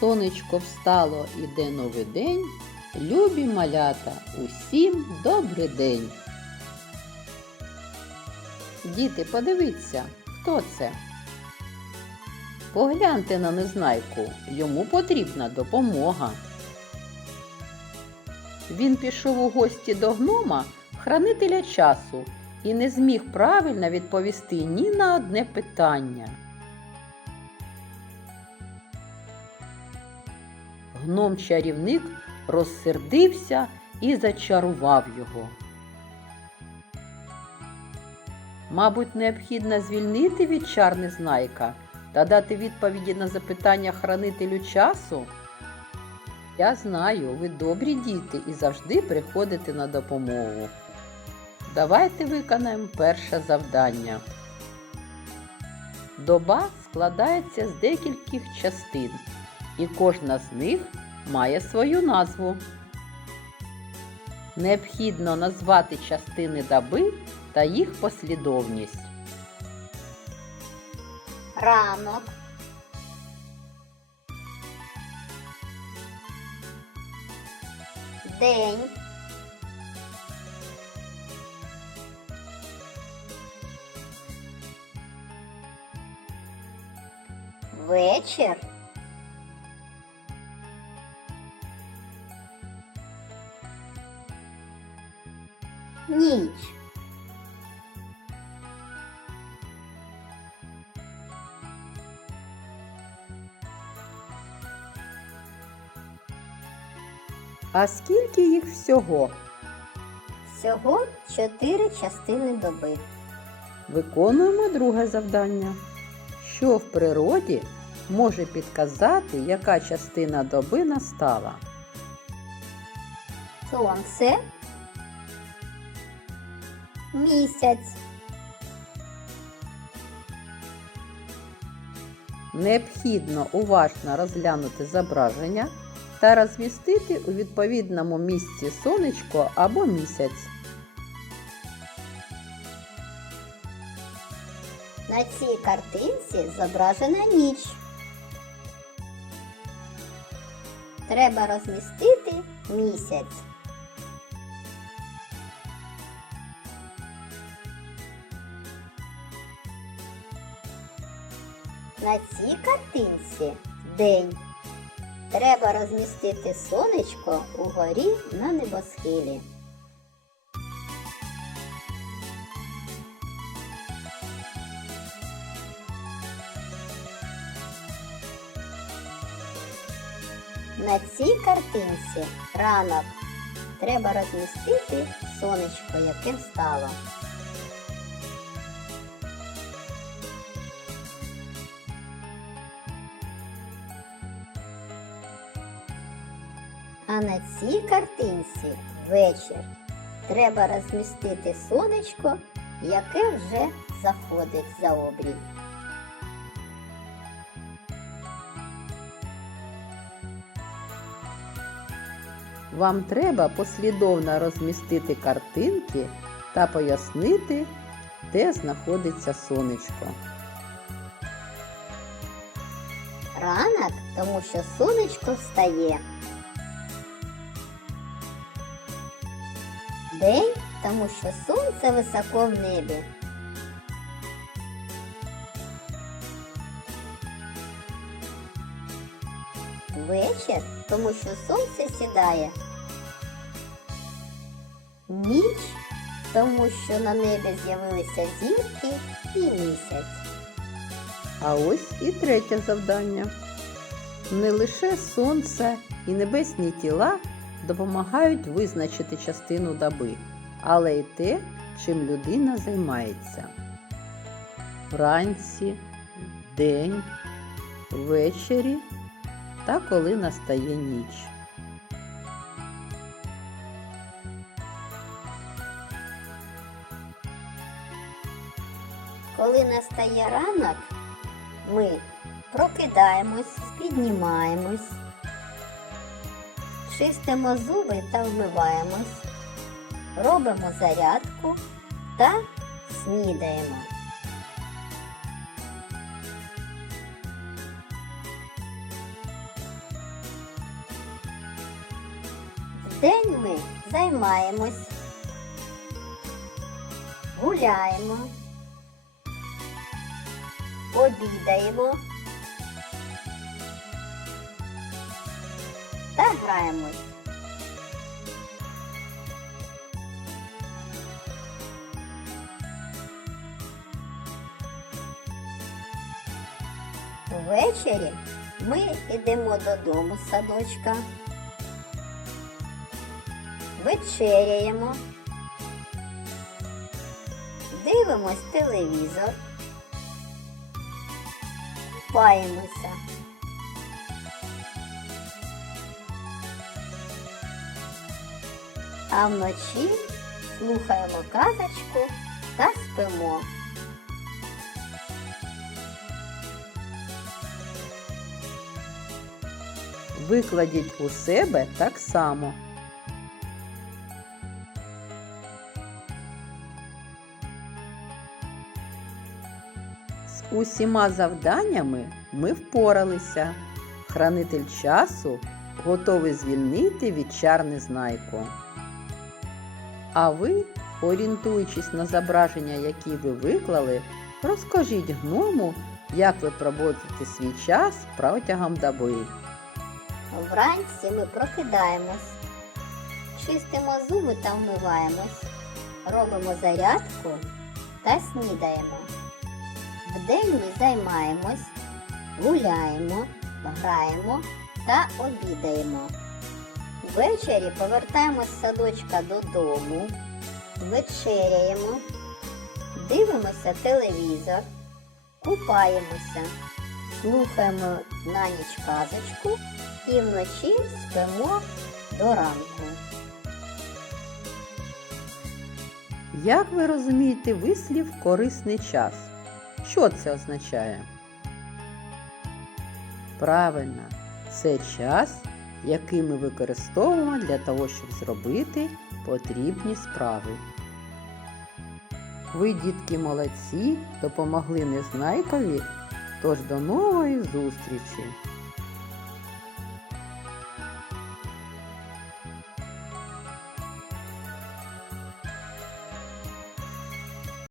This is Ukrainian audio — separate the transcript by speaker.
Speaker 1: Сонечко встало, іде новий день. Любі малята, усім добрий день. Діти, подивіться, хто це? Погляньте на незнайку, йому потрібна допомога. Він пішов у гості до гнома, хранителя часу, і не зміг правильно відповісти ні на одне питання. Гном-чарівник розсердився і зачарував його. Мабуть, необхідно звільнити від чар незнайка та дати відповіді на запитання хранителю часу. Я знаю, ви добрі діти і завжди приходите на допомогу. Давайте виконаємо перше завдання. Доба складається з декількох частин, і кожна з них має свою назву. Необхідно назвати частини доби та їх послідовність.
Speaker 2: ранок, день, вечір, ніч.
Speaker 1: А скільки їх всього?
Speaker 2: Всього чотири частини доби.
Speaker 1: Виконуємо друге завдання. Що в природі може підказати, яка частина доби настала?
Speaker 2: Сонце, місяць,
Speaker 1: Необхідно уважно розглянути зображення та розмістити у відповідному місці сонечко або місяць.
Speaker 2: На цій картинці зображена ніч. Треба розмістити місяць. На цій картинці день. Треба розмістити сонечко угорі на небосхилі. На цій картинці ранок треба розмістити сонечко, яке встало. А на цій картинці вечір треба розмістити сонечко, яке вже заходить за обрій.
Speaker 1: Вам треба послідовно розмістити картинки та пояснити, де знаходиться сонечко.
Speaker 2: Ранок, тому що сонечко встає. День, тому що сонце високо в небі. Вечір, тому що сонце сідає. Ніч, тому що на небі з'явилися зірки і місяць.
Speaker 1: А ось і третє завдання. Не лише сонце і небесні тіла допомагають визначити частину доби, але й те, чим людина займається. Вранці, день, ввечері та коли настає ніч.
Speaker 2: Коли настає ранок, ми прокидаємось, піднімаємось, чистимо зуби та вмиваємось, робимо зарядку та снідаємо. Вдень ми займаємось, гуляємо, обідаємо. Та граємось. Ввечері ми йдемо додому з садочка, вечеряємо, дивимось телевізор, купаємося. А вночі слухаємо казочку та спимо.
Speaker 1: Викладіть у себе так само. З усіма завданнями ми впоралися. Хранитель часу готовий звільнити від чар незнайку. А ви, орієнтуючись на зображення, які ви виклали, розкажіть гному, як ви проводите свій час протягом доби.
Speaker 2: Вранці ми прокидаємось, чистимо зуби та вмиваємось, робимо зарядку та снідаємо. Вдень ми займаємось, гуляємо, граємо та обідаємо. Ввечері повертаємось з садочка додому, вечеряємо, дивимося телевізор, купаємося, слухаємо на ніч казочку і вночі спимо до ранку.
Speaker 1: Як ви розумієте вислів корисний час? Що це означає? Правильно, це час, який ми використовуємо для того, щоб зробити потрібні справи. Ви, дітки, молодці, допомогли незнайкові, тож до нової зустрічі!